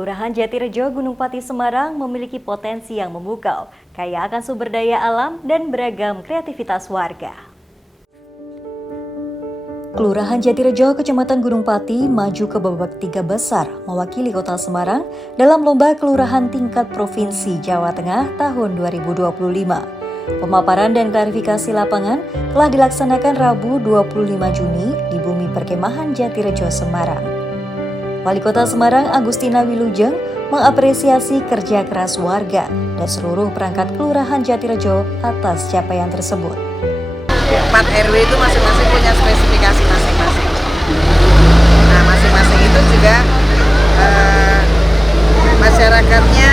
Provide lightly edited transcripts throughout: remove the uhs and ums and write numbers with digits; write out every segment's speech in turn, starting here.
Kelurahan Jatirejo, Gunung Pati, Semarang memiliki potensi yang memukau, kaya akan sumber daya alam dan beragam kreativitas warga. Kelurahan Jatirejo, Kecamatan Gunung Pati, maju ke babak 3 besar mewakili Kota Semarang dalam Lomba Kelurahan Tingkat Provinsi Jawa Tengah tahun 2025. Pemaparan dan klarifikasi lapangan telah dilaksanakan Rabu 25 Juni di Bumi Perkemahan Jatirejo, Semarang. Wali Kota Semarang Agustina Wilujeng mengapresiasi kerja keras warga dan seluruh perangkat Kelurahan Jatirejo atas capaian tersebut. 4 RW itu masing-masing punya spesifikasi masing-masing. Nah, masing-masing itu juga masyarakatnya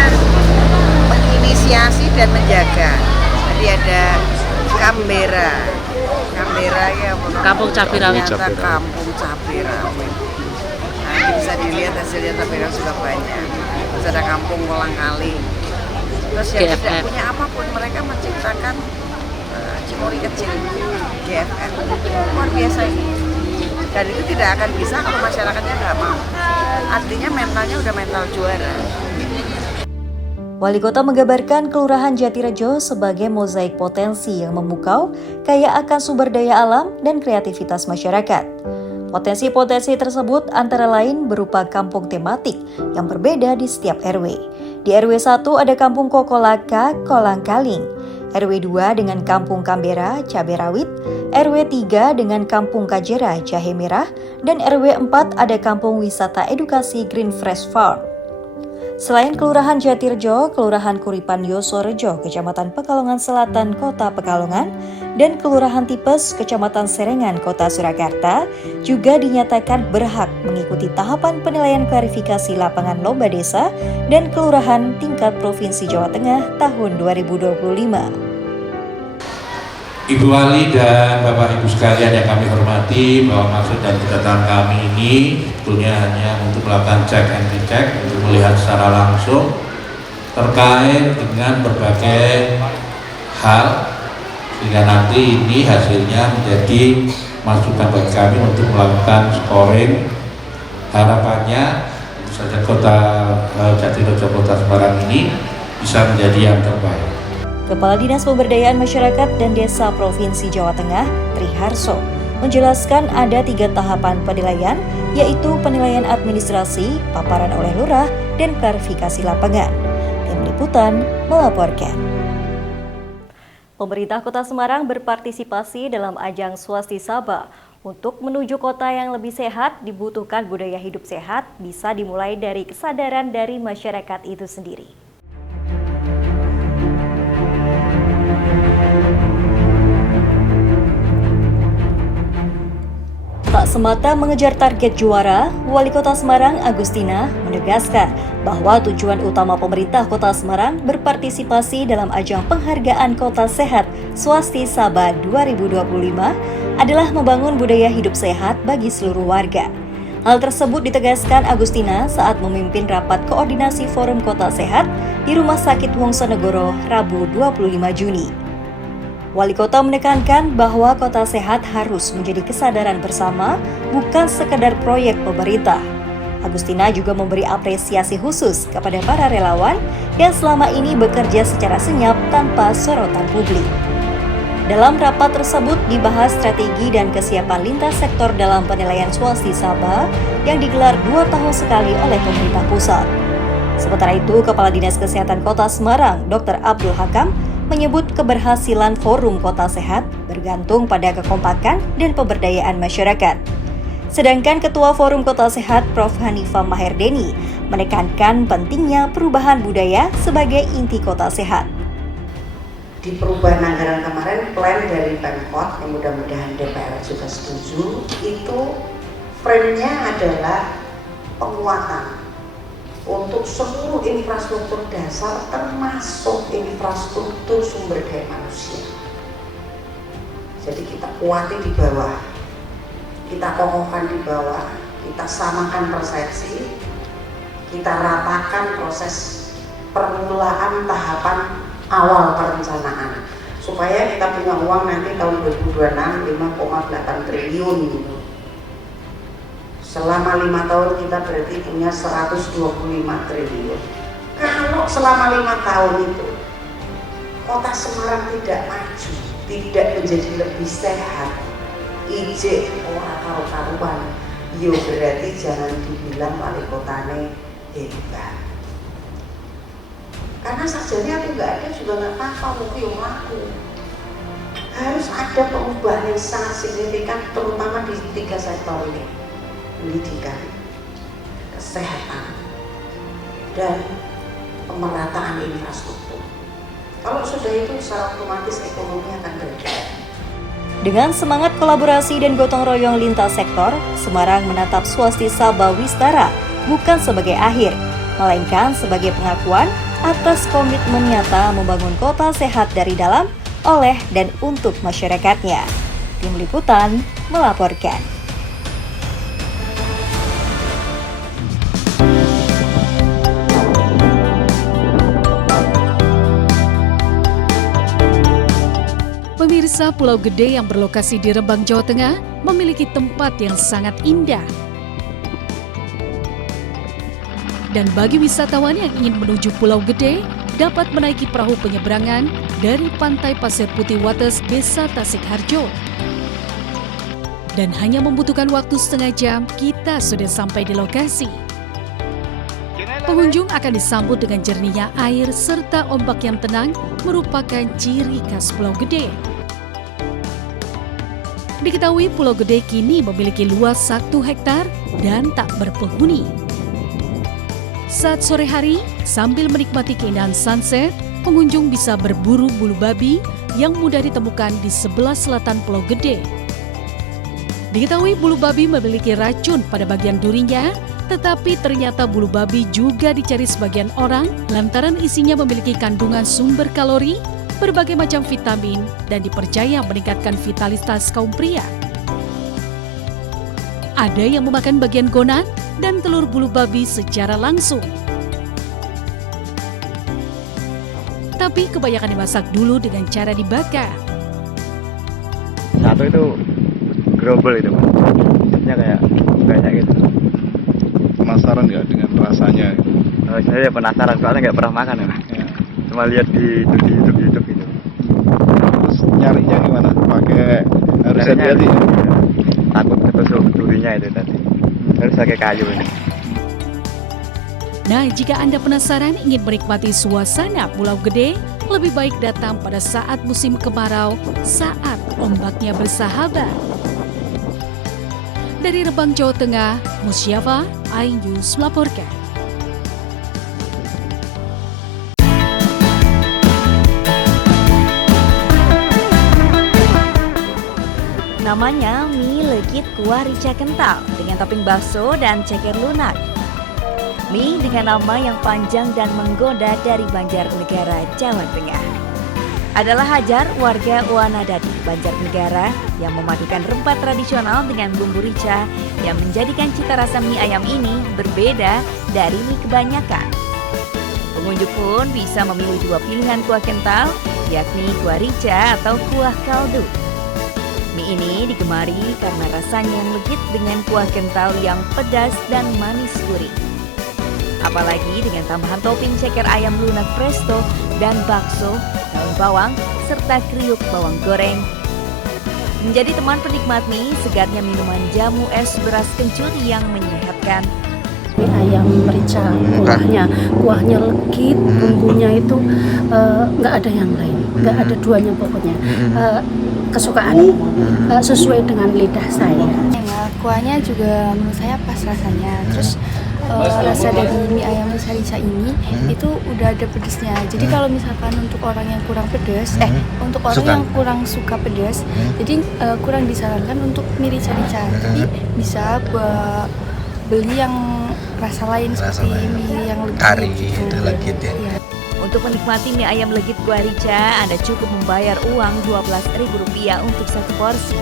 menginisiasi dan menjaga. Jadi ada Kambera ya, Kampung Cabai Rawit. Kampung Cabai Rawit. Nah, bisa dilihat hasilnya cabai rawit juga banyak. Terus ada Kampung Kolang Kali. Terus yang tidak punya apapun, mereka menciptakan Cimori kecil, GFN, luar biasa ini. Dan itu tidak akan bisa kalau masyarakatnya nggak mau. Artinya mentalnya udah mental juara. Wali Kota menggambarkan Kelurahan Jatirejo sebagai mozaik potensi yang memukau, kaya akan sumber daya alam dan kreativitas masyarakat. Potensi-potensi tersebut antara lain berupa kampung tematik yang berbeda di setiap RW. Di RW 1 ada Kampung Kokolaka, Kolang Kaling, RW 2 dengan Kampung Kambera, Cabai Rawit, RW 3 dengan Kampung Kajera, Jahe Merah, dan RW 4 ada Kampung Wisata Edukasi Green Fresh Farm. Selain Kelurahan Jatirejo, Kelurahan Kuripan Yosorejo, Kecamatan Pekalongan Selatan, Kota Pekalongan, dan Kelurahan Tipes, Kecamatan Serengan, Kota Surakarta, juga dinyatakan berhak mengikuti tahapan penilaian klarifikasi lapangan lomba desa dan kelurahan tingkat Provinsi Jawa Tengah tahun 2025. Ibu Wali dan Bapak Ibu sekalian yang kami hormati, bahwa maksud dan kedatangan kami ini sebetulnya hanya untuk melakukan cek and recheck, untuk melihat secara langsung terkait dengan berbagai hal, sehingga nanti ini hasilnya menjadi masukan bagi kami untuk melakukan scoring. Harapannya tentu saja Kota Jatirejo, Kota Semarang ini bisa menjadi yang terbaik. Kepala Dinas Pemberdayaan Masyarakat dan Desa Provinsi Jawa Tengah, Tri Harso, menjelaskan ada 3 tahapan penilaian, yaitu penilaian administrasi, paparan oleh lurah, dan klarifikasi lapangan. Tim Liputan melaporkan. Pemerintah Kota Semarang berpartisipasi dalam ajang Swastisaba. Untuk menuju kota yang lebih sehat, dibutuhkan budaya hidup sehat, bisa dimulai dari kesadaran dari masyarakat itu sendiri. Tak semata mengejar target juara, Wali Kota Semarang Agustina menegaskan bahwa tujuan utama pemerintah Kota Semarang berpartisipasi dalam ajang penghargaan Kota Sehat Swastisaba 2025 adalah membangun budaya hidup sehat bagi seluruh warga. Hal tersebut ditegaskan Agustina saat memimpin rapat koordinasi Forum Kota Sehat di Rumah Sakit Wongsonegoro Rabu 25 Juni. Wali Kota menekankan bahwa kota sehat harus menjadi kesadaran bersama, bukan sekedar proyek pemerintah. Agustina juga memberi apresiasi khusus kepada para relawan yang selama ini bekerja secara senyap tanpa sorotan publik. Dalam rapat tersebut dibahas strategi dan kesiapan lintas sektor dalam penilaian Swastisaba yang digelar 2 tahun sekali oleh pemerintah pusat. Sementara itu, Kepala Dinas Kesehatan Kota Semarang, Dr. Abdul Hakam, menyebut keberhasilan Forum Kota Sehat bergantung pada kekompakan dan pemberdayaan masyarakat. Sedangkan Ketua Forum Kota Sehat Prof. Hanifah Maherdeni menekankan pentingnya perubahan budaya sebagai inti kota sehat. Di perubahan anggaran kemarin, plan dari Pemkot yang mudah-mudahan DPR juga setuju, itu frame-nya adalah penguatan untuk seluruh infrastruktur dasar termasuk infrastruktur sumber daya manusia. Jadi kita kuati di bawah, kita kokohkan di bawah, kita samakan persepsi, kita ratakan proses permulaan tahapan awal perencanaan supaya kita punya uang nanti tahun 2026 5,8 triliun gitu. Selama 5 tahun kita berarti punya 125 triliun. Kalau selama 5 tahun itu kota Semarang tidak maju, tidak menjadi lebih sehat, ijek ora karu-karuan, yo berarti jangan dibilang wali kotane hebat. Karena sajanya aku nggak ada juga nggak apa-apa, mungkin aku harus ada perubahan yang sangat signifikan, terutama di 3 sektor ini: pendidikan, kesehatan, dan pemerataan infrastruktur. Kalau sudah itu, secara otomatis ekonomi akan bergerak. Dengan semangat kolaborasi dan gotong royong lintas sektor, Semarang menatap Swastisaba Wistara bukan sebagai akhir, melainkan sebagai pengakuan atas komitmen nyata membangun kota sehat dari dalam, oleh, dan untuk masyarakatnya. Tim Liputan melaporkan. Pemirsa, Pulau Gede yang berlokasi di Rembang, Jawa Tengah memiliki tempat yang sangat indah. Dan bagi wisatawan yang ingin menuju Pulau Gede, dapat menaiki perahu penyeberangan dari Pantai Pasir Putih Wates, Desa Tasikharjo. Dan hanya membutuhkan waktu setengah jam, kita sudah sampai di lokasi. Pengunjung akan disambut dengan jernihnya air serta ombak yang tenang, merupakan ciri khas Pulau Gede. Diketahui Pulau Gede kini memiliki luas 1 hektar dan tak berpenghuni. Saat sore hari, sambil menikmati keindahan sunset, pengunjung bisa berburu bulu babi yang mudah ditemukan di sebelah selatan Pulau Gede. Diketahui bulu babi memiliki racun pada bagian durinya, tetapi ternyata bulu babi juga dicari sebagian orang lantaran isinya memiliki kandungan sumber kalori, berbagai macam vitamin, dan dipercaya meningkatkan vitalitas kaum pria. Ada yang memakan bagian gonan dan telur bulu babi secara langsung. Tapi kebanyakan dimasak dulu dengan cara dibakar. Satu itu grobel itu, hidupnya kayak gitu. Penasaran nggak dengan rasanya? Oh, saya penasaran soalnya nggak pernah makan ya. Cuma lihat di YouTube gitu. Terus nyarinya gimana? Harus Nyarinya, hati-hati. Takut ketusuk durinya itu tadi. Harus pakai kayu ini. Nah, jika Anda penasaran ingin menikmati suasana Pulau Gede, lebih baik datang pada saat musim kemarau, saat ombaknya bersahabat. Dari Rembang, Jawa Tengah, Musyafa, iNews melaporkan. Namanya mie legit kuah rica kental dengan topping bakso dan ceker lunak. Mie dengan nama yang panjang dan menggoda dari Banjarnegara, Jawa Tengah. Adalah Hajar, warga Wanadadi, Banjarnegara, yang memadukan rempah tradisional dengan bumbu rica yang menjadikan cita rasa mie ayam ini berbeda dari mie kebanyakan. Pengunjung pun bisa memilih 2 pilihan kuah kental, yakni kuah rica atau kuah kaldu. Mie ini digemari karena rasanya yang legit dengan kuah kental yang pedas dan manis gurih. Apalagi dengan tambahan topping ceker ayam lunak presto dan bakso, daun bawang, serta kriuk bawang goreng. Menjadi teman penikmat mie, segarnya minuman jamu es beras kencur yang menyehatkan. Mie ayam merica, kuahnya legit, bumbunya itu nggak ada yang lain, nggak ada duanya pokoknya. Kesukaan sesuai dengan lidah saya. Kuahnya juga menurut saya pas rasanya. Terus rasa dari mie ayam rica ini itu udah ada pedesnya. Jadi kalau misalkan untuk orang yang kurang pedas, untuk orang yang kurang suka pedas, jadi kurang disarankan untuk mie rica. Tapi bisa beli yang rasa lain seperti mie yang legit gitu. Legit ya. Ya. Untuk menikmati mie ayam legit kuah rica, Anda cukup membayar uang Rp12.000 untuk 1 porsi.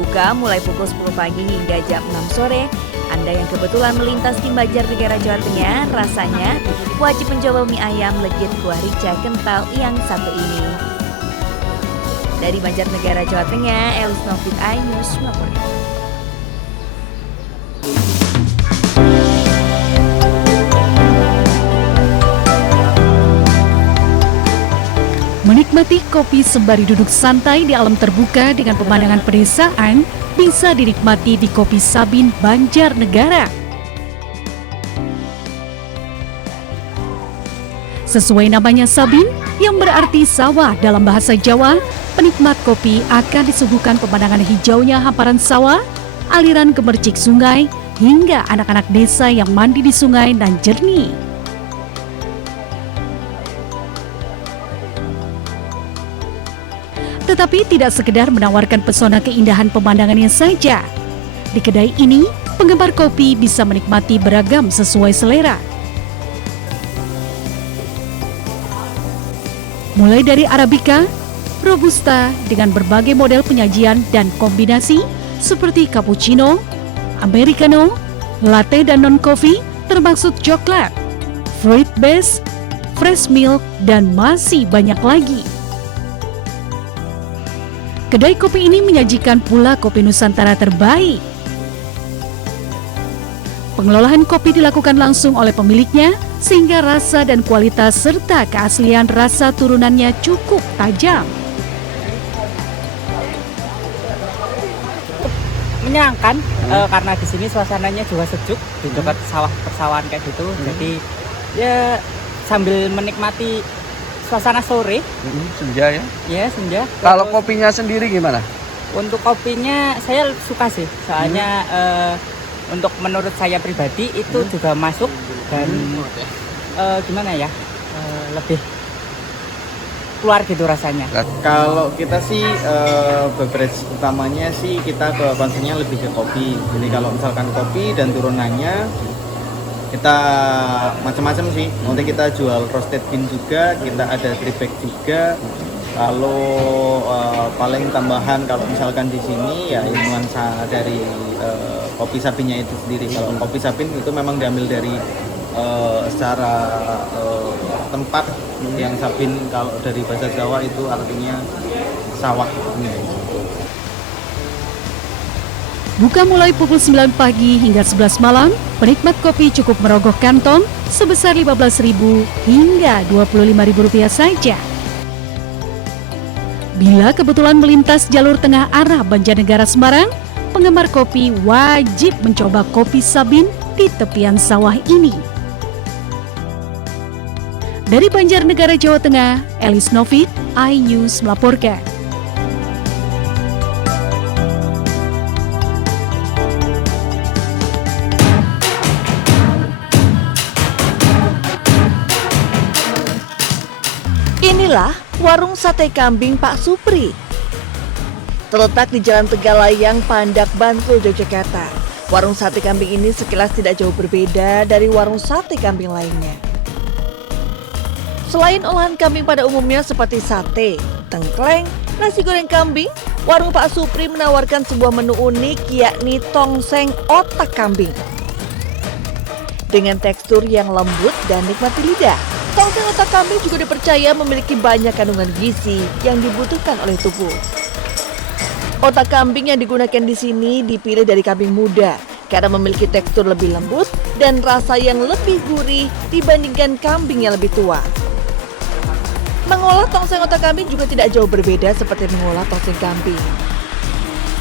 Buka mulai pukul 10 pagi hingga jam 6 sore. Anda yang kebetulan melintas di Banjarnegara, Jawa Tengah, rasanya wajib mencoba mie ayam legit kuah rica kental yang satu ini. Dari Banjarnegara, Jawa Tengah, Elis Novit, iNews melaporkan. Menikmati kopi sembari duduk santai di alam terbuka dengan pemandangan pedesaan bisa dinikmati di Kopi Sabin, Banjarnegara. Sesuai namanya Sabin, yang berarti sawah dalam bahasa Jawa, penikmat kopi akan disuguhkan pemandangan hijaunya hamparan sawah, aliran gemercik sungai, hingga anak-anak desa yang mandi di sungai nan jernih. Tetapi tidak sekedar menawarkan pesona keindahan pemandangannya saja. Di kedai ini, penggemar kopi bisa menikmati beragam sesuai selera. Mulai dari Arabica, Robusta dengan berbagai model penyajian dan kombinasi seperti cappuccino, americano, latte dan non-coffee termasuk coklat, fruit based, fresh milk, dan masih banyak lagi. Kedai kopi ini menyajikan pula kopi Nusantara terbaik. Pengelolaan kopi dilakukan langsung oleh pemiliknya, sehingga rasa dan kualitas serta keaslian rasa turunannya cukup tajam. Menyenangkan karena di sini suasananya juga sejuk, di dekat sawah persawahan kayak gitu. Jadi ya sambil menikmati suasana sore. Senja ya? Ya, senja. Kalau kopinya sendiri gimana? Untuk kopinya saya suka sih, soalnya untuk menurut saya pribadi itu juga masuk dan gimana ya, lebih keluar gitu rasanya. Kalau kita sih beverage utamanya sih kita ke concernnya lebih ke kopi. Jadi kalau misalkan kopi dan turunannya kita macam-macam sih. Nanti kita jual roasted bean juga, kita ada drip bag juga. Kalau paling tambahan kalau misalkan di sini ya nuansa dari kopi Sabinnya itu sendiri. Kalau kopi Sabin itu memang diambil dari secara tempat yang Sabin, kalau dari bahasa Jawa itu artinya sawah. Buka mulai pukul 9 pagi hingga 11 malam, penikmat kopi cukup merogoh kantong sebesar Rp15.000 hingga Rp25.000 saja. Bila kebetulan melintas jalur tengah arah Banjarnegara Semarang, penggemar kopi wajib mencoba kopi Sabin di tepian sawah ini. Dari Banjarnegara, Jawa Tengah, Elis Novit, iNews melaporkan. Inilah warung sate kambing Pak Supri. Terletak di Jalan Tegalayang, Pandak, Bantul, Yogyakarta. Warung sate kambing ini sekilas tidak jauh berbeda dari warung sate kambing lainnya. Selain olahan kambing pada umumnya seperti sate, tengkleng, nasi goreng kambing, warung Pak Supri menawarkan sebuah menu unik yakni tongseng otak kambing. Dengan tekstur yang lembut dan nikmat di lidah, tongseng otak kambing juga dipercaya memiliki banyak kandungan gizi yang dibutuhkan oleh tubuh. Otak kambing yang digunakan di sini dipilih dari kambing muda karena memiliki tekstur lebih lembut dan rasa yang lebih gurih dibandingkan kambing yang lebih tua. Mengolah tongseng otak kambing juga tidak jauh berbeda seperti mengolah tongseng kambing.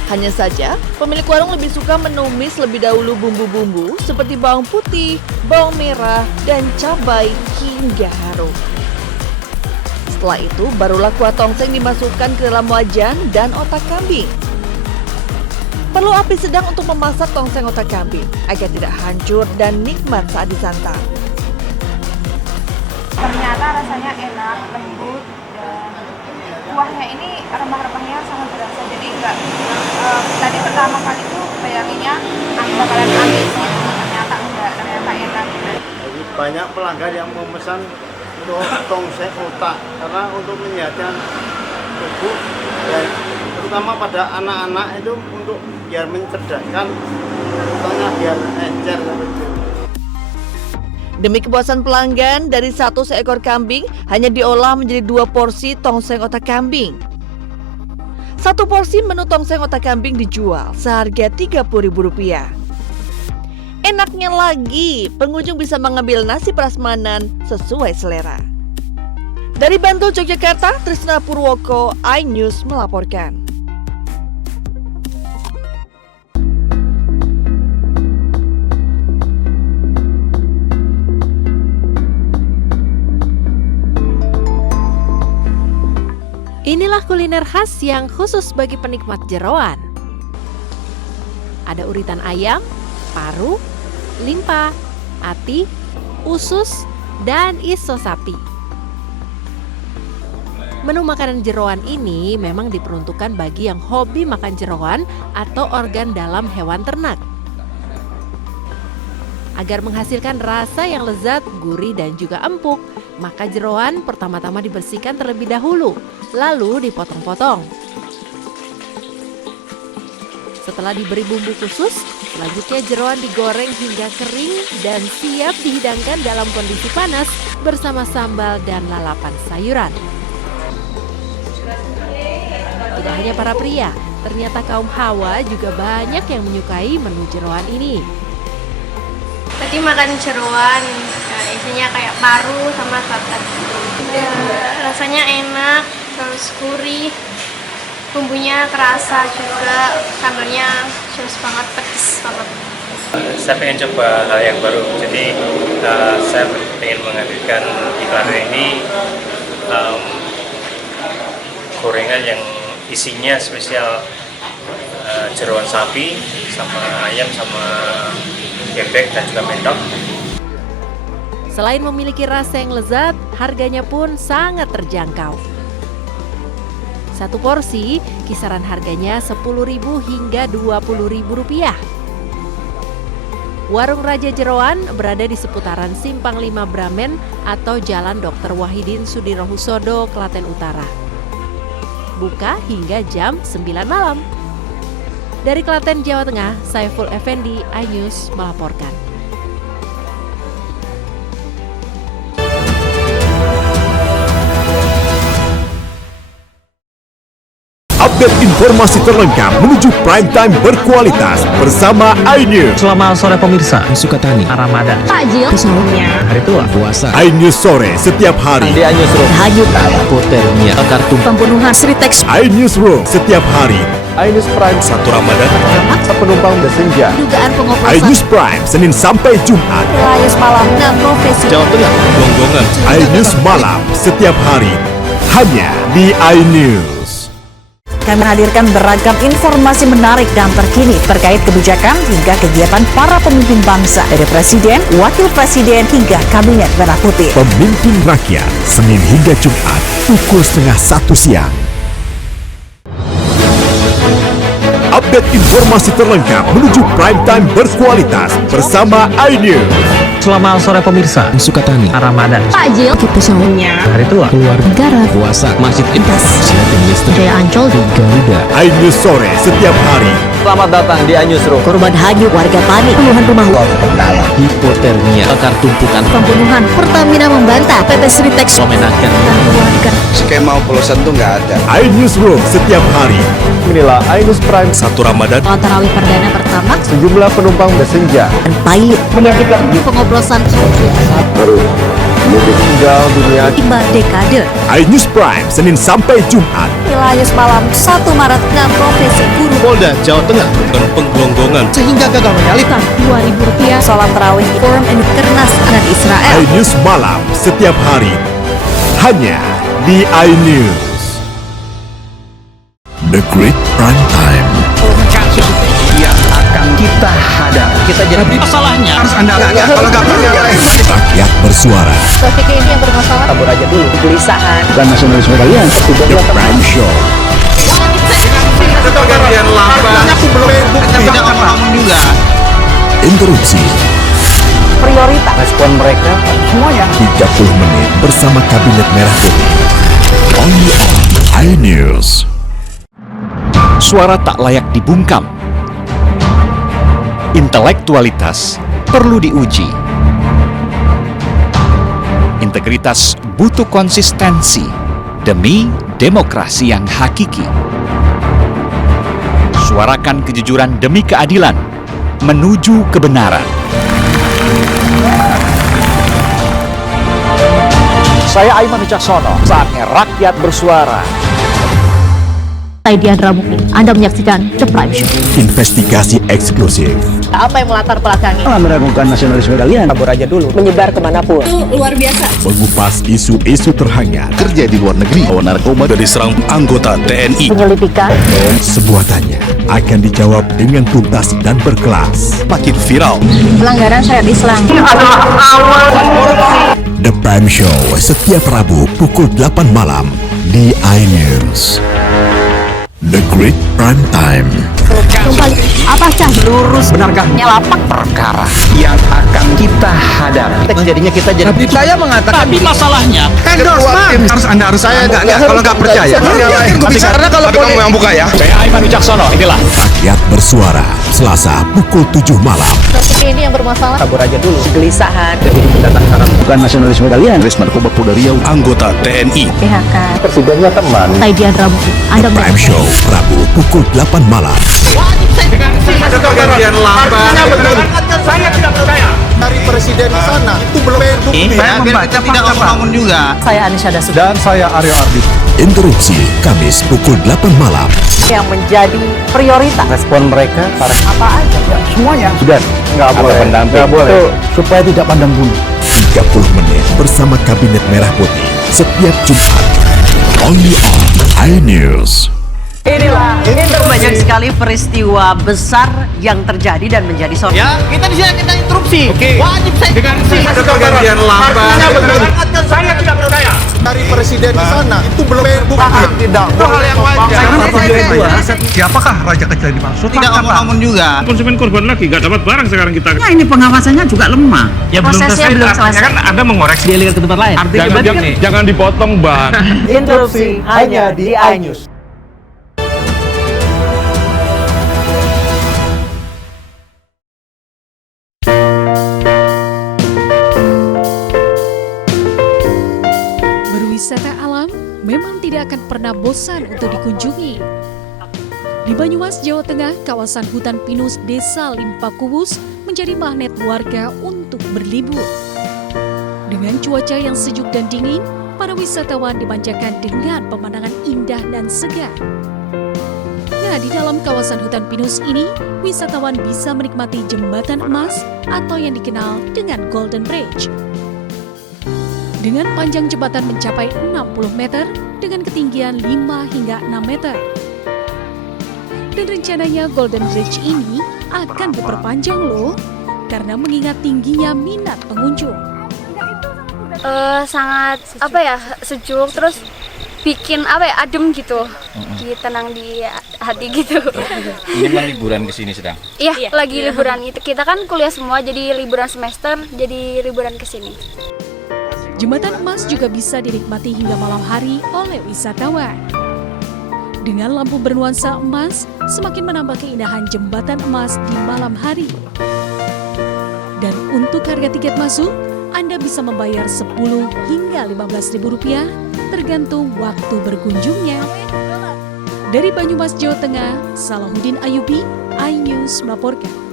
Hanya saja, pemilik warung lebih suka menumis lebih dahulu bumbu-bumbu seperti bawang putih, bawang merah, dan cabai hingga harum. Setelah itu, barulah kuah tongseng dimasukkan ke dalam wajan dan otak kambing. Perlu api sedang untuk memasak tongseng otak kambing agar tidak hancur dan nikmat saat disantap. Ternyata rasanya enak, lembut, dan kuahnya ini rempah-rempahnya sangat berasa. Jadi enggak tadi pertama kali tuh bayanginnya bakalan amis gitu, ternyata enggak, ternyata enak. Jadi banyak pelanggan yang memesan untuk tongseng otak karena untuk menyehatkan tubuh dan terutama pada anak-anak itu untuk biar mencerdaskan, contohnya biar encer seperti itu. Demi kepuasan pelanggan, dari satu seekor kambing hanya diolah menjadi 2 porsi tongseng otak kambing. 1 porsi menu tongseng otak kambing dijual seharga Rp30.000. Enaknya lagi, pengunjung bisa mengambil nasi prasmanan sesuai selera. Dari Bantul, Yogyakarta, Trisna Purwoko, iNews melaporkan. Inilah kuliner khas yang khusus bagi penikmat jeroan. Ada uritan ayam, paru, limpa, ati, usus, dan iso sapi. Menu makanan jeroan ini memang diperuntukkan bagi yang hobi makan jeroan atau organ dalam hewan ternak. Agar menghasilkan rasa yang lezat, gurih, dan juga empuk, maka jeroan pertama-tama dibersihkan terlebih dahulu, lalu dipotong-potong. Setelah diberi bumbu khusus, selanjutnya jeroan digoreng hingga kering dan siap dihidangkan dalam kondisi panas bersama sambal dan lalapan sayuran. Tidak hanya para pria, ternyata kaum hawa juga banyak yang menyukai menu jeroan ini. Tadi makan jeroan, ya, isinya kayak paru sama satet. Ya, rasanya enak, terus gurih, bumbunya kerasa juga, sambalnya jelas banget, pedes banget. Saya pengen coba hal yang baru, jadi saya pengen menghadirkan di Klaten ini gorengan yang isinya spesial jeroan sapi, sama ayam, sama bebek dan juga mentok. Selain memiliki rasa yang lezat, harganya pun sangat terjangkau. Satu porsi kisaran harganya Rp10.000 hingga Rp20.000. Warung Raja Jeroan berada di seputaran Simpang 5 Bramen atau Jalan Dr. Wahidin Sudirohusodo, Klaten Utara. Buka hingga jam 9 malam. Dari Klaten, Jawa Tengah, Saiful Effendi, iNews melaporkan. Update informasi terlengkap menuju prime time berkualitas bersama iNews. Selamat sore pemirsa. Sukatani, Ramadan, takjil, sahurnya, hari tua, puasa. iNews sore setiap hari. Di iNews Room, hajut, hotelnya, kartu, pembunuhan, Sritex. iNews Room setiap hari. iNews Prime 1 Ramadan, penumpang bersenja. Dugaan pengoplosan. iNews Prime Senin sampai Jumat. iNews malam, 6 profesi. Jawa Tengah, Gonggongan. iNews malam setiap hari hanya di iNews. Kami hadirkan beragam informasi menarik dan terkini terkait kebijakan hingga kegiatan para pemimpin bangsa dari Presiden, Wakil Presiden hingga Kabinet Merah Putih. Pemimpin Rakyat Senin hingga Jumat pukul 12:30 siang. Update informasi terlengkap menuju prime time berkualitas bersama iNews. Selamat sore pemirsa. Sukatani, Ramadan, takjil, kita sahurnya, hari tua, keluarga, negara, puasa, masjid intas, silatin listrik, Jaya Ancol, Garuda. iNews sore setiap hari. Selamat datang di iNews Room. korban hanyut, warga panik, puluhan rumah Hipotermia, akar tumpukan, pembunuhan, Pertamina membantah, PT Sritex memenangkan warga. Skema oplosan tuh nggak ada. iNews Room setiap hari. Inilah iNews Prime 1 Ramadan. Sholat tarawih perdana pertama Sejumlah penumpang bersenja. dan pilot Menyakitkan pengoplosan baru meninggal dunia. 5 dekade. iNews Prime Senin sampai Jumat. iNews malam 1 Maret 6 profesi guru Polda Jawa Tengah dan penggelonggongan sehingga gagal menyalip. Rp2.000 sholat tarawih forum and Kernas dan Israel. iNews malam setiap hari hanya di iNews. The Great Prime Time. Kasus yang akan kita hadapi. Kita jadi masalahnya harus Anda kalau nggak Rakyat bersuara. Topik ini yang bermasalah. tabur aja dulu. Kegelisahan. Dan nasionalisme kalian The Prime Show. Bagian lambat. Aku belum tidak akan juga. Interupsi Prioritas. Respon mereka semuanya 30 menit bersama Kabinet Merah Putih. Only on iNews. Suara tak layak dibungkam. Intelektualitas perlu diuji. Integritas butuh konsistensi demi demokrasi yang hakiki. Suarakan kejujuran demi keadilan menuju kebenaran. Saya Aiman Wicaksono, saatnya rakyat bersuara. Saya Diandra Mukti, Anda menyaksikan The Prime Show. Investigasi eksklusif. Apa yang melatar belakangi? Meragukan nasionalisme kalian. Kabur aja dulu. Menyebar kemanapun. Itu luar biasa. Mengupas isu-isu terhangat. Kerja di luar negeri. Bawa narkoba dari serang anggota TNI. Penyelidikan. Semua tanya akan dijawab dengan tuntas dan berkelas. Makin viral. Pelanggaran syariat Islam. The Prime Show setiap Rabu pukul 8 malam di iNews. The Great Prime Time. Apakah Lurus benarkah lapak perkara yang akan kita hadapi? Jadinya kita jadi. Tapi saya mengatakan. Tapi masalahnya. Saya nggak kalau nggak percaya. Karena kalau kamu yang buka ya. Saya Aiman Wicaksono. Inilah. Rakyat bersuara Selasa pukul 7 malam. ini yang bermasalah? Kabur aja dulu. Kegelisahan. Jadi pendatang Arab. Bukan nasionalisme kalian. Res Narkoba Polda Riau, anggota TNI. PHK. Presidennya teman. Saya Diandra Mukti. The Prime Show Rabu pukul 8 malam. Ada pergantian lambat. Saya tidak percaya. Dari presiden di sana itu belum Saya membaca tidak bangun juga. Saya Anisha Dasuki. Dan saya Aryo Ardi. Interupsi Kamis pukul 8 malam. Yang menjadi prioritas. Respon mereka para Apa aja? semuanya sudah nggak boleh. Nggak boleh. Itu supaya tidak pandang bulu. 30 menit bersama Kabinet Merah Putih setiap Jumat. Only on iNews. Inilah banyak sekali peristiwa besar yang terjadi dan menjadi sorotan. Ya, kita di sini kita interupsi. Oke. Wajib saya Ada pergantian lambat. Saya tidak percaya. Dari presiden di sana itu belum tidak. Itu hal yang wajar. Siapakah raja kecil dimaksud? Tidak ngomong juga. Konsumen korban lagi, nggak dapat barang sekarang kita. Nah, ini pengawasannya juga lemah. Ya Prosesnya belum selesai. Kan Anda mengoreksi. Dialihkan ke tempat lain. Jangan dipotong, Bang. Interupsi hanya di iNews. Wisata alam memang tidak akan pernah bosan untuk dikunjungi. Di Banyumas, Jawa Tengah, kawasan hutan pinus Desa Limpa Kubus menjadi magnet warga untuk berlibur. Dengan cuaca yang sejuk dan dingin, para wisatawan dimanjakan dengan pemandangan indah dan segar. Nah, di dalam kawasan hutan pinus ini, wisatawan bisa menikmati jembatan emas atau yang dikenal dengan Golden Bridge. Dengan panjang jembatan mencapai 60 meter dengan ketinggian 5 hingga 6 meter. Dan rencananya Golden Bridge ini akan diperpanjang loh, karena mengingat tingginya minat pengunjung. Sangat sejuk, terus bikin adem gitu, tenang di hati gitu. Ini memang liburan ke sini sedang? Iya, lagi liburan. Kita kan kuliah semua, jadi liburan semester, jadi liburan ke sini. Jembatan emas juga bisa dinikmati hingga malam hari oleh wisatawan. Dengan lampu bernuansa emas, semakin menambah keindahan jembatan emas di malam hari. Dan untuk harga tiket masuk, Anda bisa membayar 10 hingga Rp15.000 tergantung waktu berkunjungnya. Dari Banyumas, Jawa Tengah, Salahuddin Ayubi, iNews melaporkan.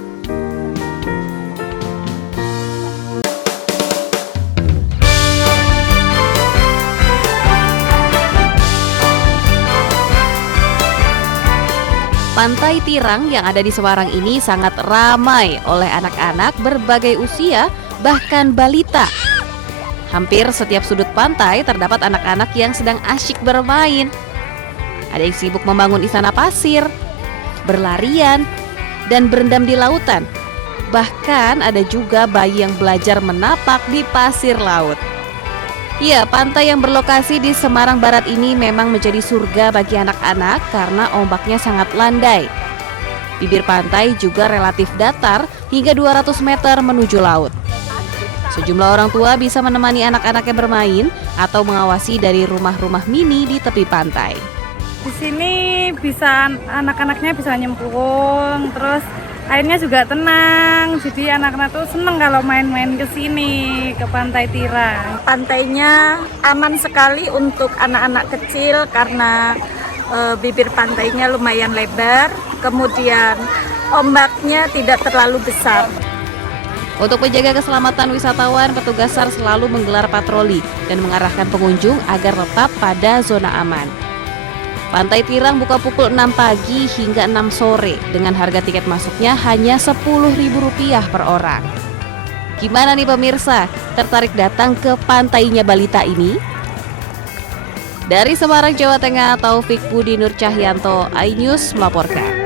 Pantai Tirang yang ada di Semarang ini sangat ramai oleh anak-anak berbagai usia, bahkan balita. Hampir setiap sudut pantai terdapat anak-anak yang sedang asyik bermain. Ada yang sibuk membangun istana pasir, berlarian, dan berendam di lautan. Bahkan ada juga bayi yang belajar menapak di pasir laut. Ya, pantai yang berlokasi di Semarang Barat ini memang menjadi surga bagi anak-anak karena ombaknya sangat landai. Bibir pantai juga relatif datar hingga 200 meter menuju laut. Sejumlah orang tua bisa menemani anak-anaknya bermain atau mengawasi dari rumah-rumah mini di tepi pantai. Di sini bisa anak-anaknya bisa nyemplung, terus airnya juga tenang, jadi anak-anak tuh seneng kalau main-main ke sini, ke Pantai Tirang. Pantainya aman sekali untuk anak-anak kecil karena bibir pantainya lumayan lebar, kemudian ombaknya tidak terlalu besar. Untuk menjaga keselamatan wisatawan, petugas SAR selalu menggelar patroli dan mengarahkan pengunjung agar tetap pada zona aman. Pantai Tirang buka pukul 6 pagi hingga 6 sore dengan harga tiket masuknya hanya Rp10.000 per orang. Gimana nih pemirsa, tertarik datang ke pantainya Balita ini? Dari Semarang, Jawa Tengah, Taufik Budi Nur Cahyanto, iNews melaporkan.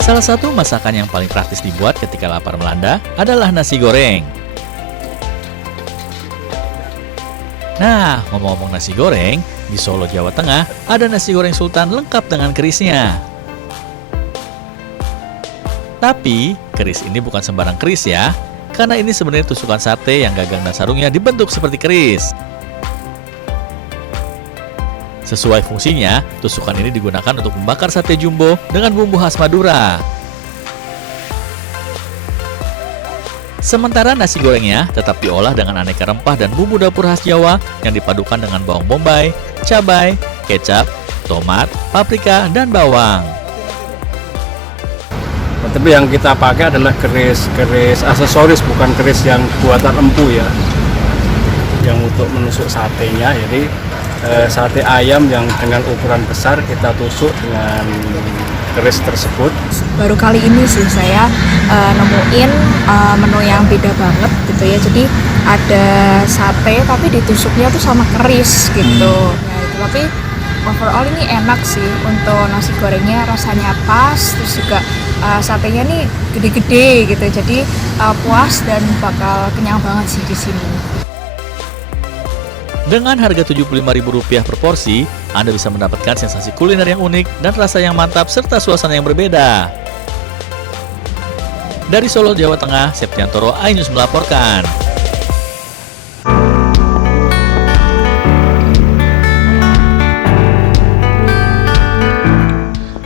Salah satu masakan yang paling praktis dibuat ketika lapar melanda adalah nasi goreng. Nah, ngomong-ngomong nasi goreng, di Solo, Jawa Tengah, ada nasi goreng Sultan lengkap dengan kerisnya. Tapi, keris ini bukan sembarang keris ya, karena ini sebenarnya tusukan sate yang gagang dan sarungnya dibentuk seperti keris. Sesuai fungsinya, tusukan ini digunakan untuk membakar sate jumbo dengan bumbu khas Madura. Sementara nasi gorengnya tetap diolah dengan aneka rempah dan bumbu dapur khas Jawa yang dipadukan dengan bawang bombay, cabai, kecap, tomat, paprika, dan bawang. Tapi yang kita pakai adalah keris aksesoris, bukan keris yang buatan empu ya. Yang untuk menusuk satenya, jadi sate ayam yang dengan ukuran besar kita tusuk dengan keris tersebut. Baru kali ini sih saya nemuin menu yang beda banget gitu ya. Jadi ada sate tapi ditusuknya tuh sama keris gitu. Nah, tapi overall ini enak sih untuk nasi gorengnya, rasanya pas, terus juga satenya nih gede-gede gitu. Jadi puas dan bakal kenyang banget sih di sini. Dengan harga Rp75.000 per porsi, Anda bisa mendapatkan sensasi kuliner yang unik dan rasa yang mantap serta suasana yang berbeda. Dari Solo, Jawa Tengah, Septiantoro, iNews melaporkan.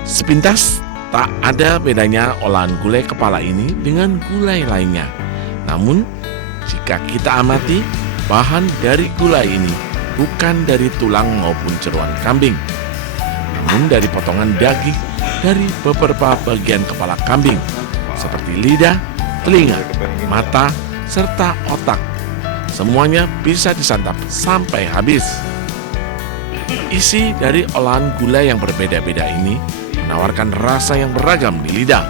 Sepintas, tak ada bedanya olahan gulai kepala ini dengan gulai lainnya. Namun, jika kita amati, bahan dari gulai ini bukan dari tulang maupun jeroan kambing, namun dari potongan daging dari beberapa bagian kepala kambing, seperti lidah, telinga, mata, serta otak. Semuanya bisa disantap sampai habis. Isi dari olahan gulai yang berbeda-beda ini menawarkan rasa yang beragam di lidah.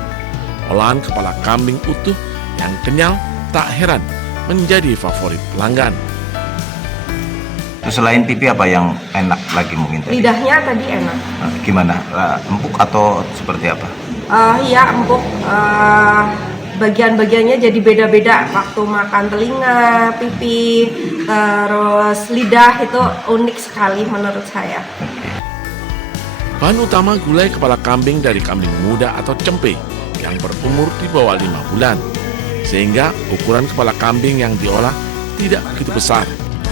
Olahan kepala kambing utuh yang kenyal tak heran menjadi favorit pelanggan. Terus selain pipi apa yang enak lagi mungkin tadi? Lidahnya tadi enak. Gimana? Empuk atau seperti apa? Iya empuk. Bagian-bagiannya jadi beda-beda. Waktu makan telinga, pipi, terus lidah itu unik sekali menurut saya. Bahan utama gulai kepala kambing dari kambing muda atau cempe yang berumur di bawah 5 bulan. Sehingga ukuran kepala kambing yang diolah tidak begitu besar.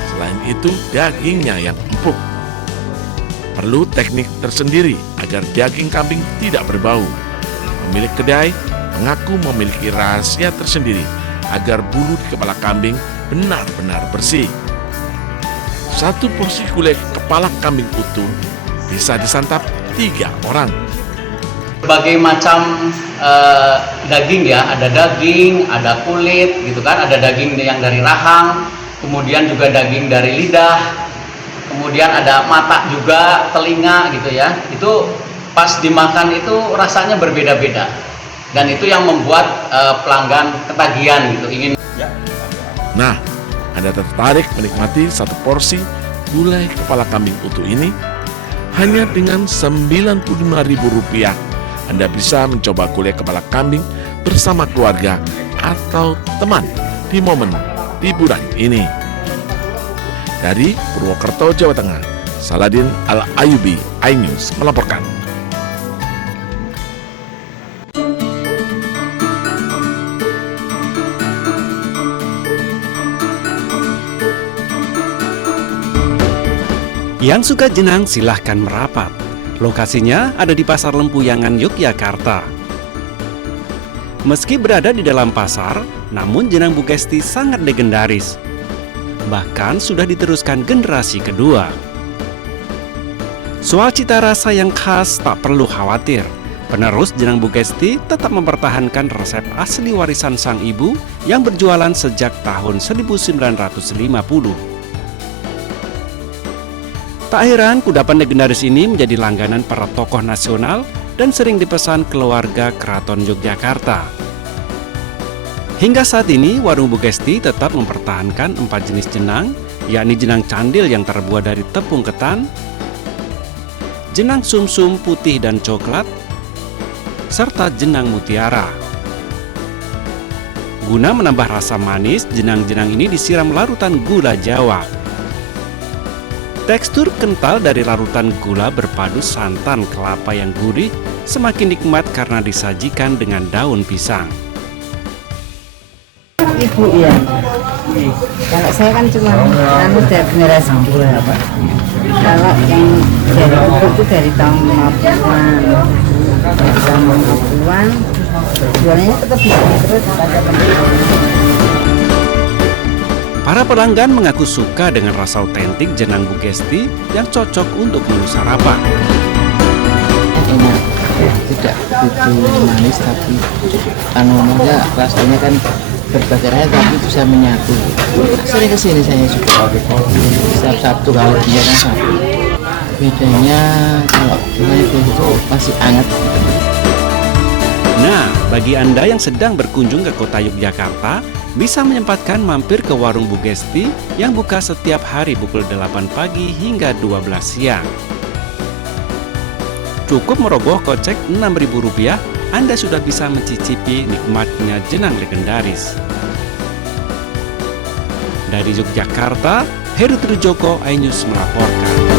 Selain itu, dagingnya yang empuk. Perlu teknik tersendiri agar daging kambing tidak berbau. Pemilik kedai mengaku memiliki rahasia tersendiri agar bulu di kepala kambing benar-benar bersih. Satu porsi gulai kepala kambing utuh bisa disantap 3 orang. Berbagai macam daging ya, ada daging, ada kulit gitu kan, ada daging yang dari rahang, kemudian juga daging dari lidah, kemudian ada mata juga, telinga gitu ya. Itu pas dimakan itu rasanya berbeda-beda, dan itu yang membuat pelanggan ketagihan gitu, ingin. Nah, Anda tertarik menikmati satu porsi gulai kepala kambing utuh ini? Hanya dengan Rp95.000, Anda bisa mencoba gulai kepala kambing bersama keluarga atau teman di momen liburan ini. Dari Purwokerto, Jawa Tengah, Saladin Al-Ayubi, iNews melaporkan. Yang suka jenang silahkan merapat. Lokasinya ada di Pasar Lempuyangan, Yogyakarta. Meski berada di dalam pasar, namun jenang Bu Kesti sangat legendaris. bahkan sudah diteruskan generasi kedua. Soal cita rasa yang khas tak perlu khawatir. Penerus jenang Bu Gesti tetap mempertahankan resep asli warisan sang ibu yang berjualan sejak tahun 1950. Tak heran kudapan legendaris ini menjadi langganan para tokoh nasional dan sering dipesan keluarga Keraton Yogyakarta. Hingga saat ini, warung Bu Gesti tetap mempertahankan 4 jenis jenang, yakni jenang candil yang terbuat dari tepung ketan, jenang sumsum putih dan coklat, serta jenang mutiara. Guna menambah rasa manis, jenang-jenang ini disiram larutan gula Jawa. Tekstur kental dari larutan gula berpadu santan kelapa yang gurih semakin nikmat karena disajikan dengan daun pisang. Ibu ya, kalau saya kan cuma dari generasi kedua. Kalau yang dari ibu itu dari tahun 50-an, jualannya tetap bisa terus. Para pelanggan mengaku suka dengan rasa otentik jenang Bu Gesti yang cocok untuk menu sarapan. Enak, tidak begitu manis tapi rasanya kan berbagai rasa tapi bisa menyatu. Sering kesini saya suka. Setiap Sabtu kalau dia kan Sabtu. Bedanya kalau itu masih hangat. Nah, bagi Anda yang sedang berkunjung ke kota Yogyakarta, bisa menyempatkan mampir ke warung Bu Gesti yang buka setiap hari pukul 8 pagi hingga 12 siang. Cukup merogoh kocek Rp6.000, Anda sudah bisa mencicipi nikmatnya jenang legendaris. Dari Yogyakarta, Heru Trijoko, iNews melaporkan.